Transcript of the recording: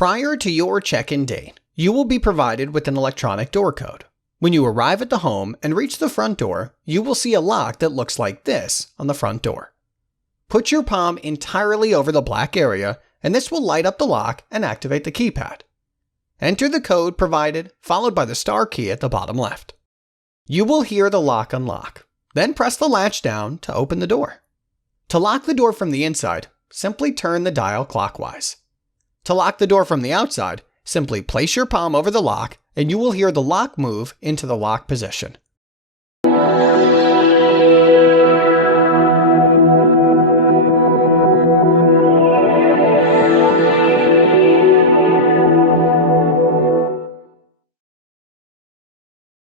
Prior to your check-in date, you will be provided with an electronic door code. When you arrive at the home and reach the front door, you will see a lock that looks like this on the front door. Put your palm entirely over the black area, and this will light up the lock and activate the keypad. Enter the code provided, followed by the star key at the bottom left. You will hear the lock unlock. Then press the latch down to open the door. To lock the door from the inside, simply turn the dial clockwise. To lock the door from the outside, simply place your palm over the lock and you will hear the lock move into the lock position.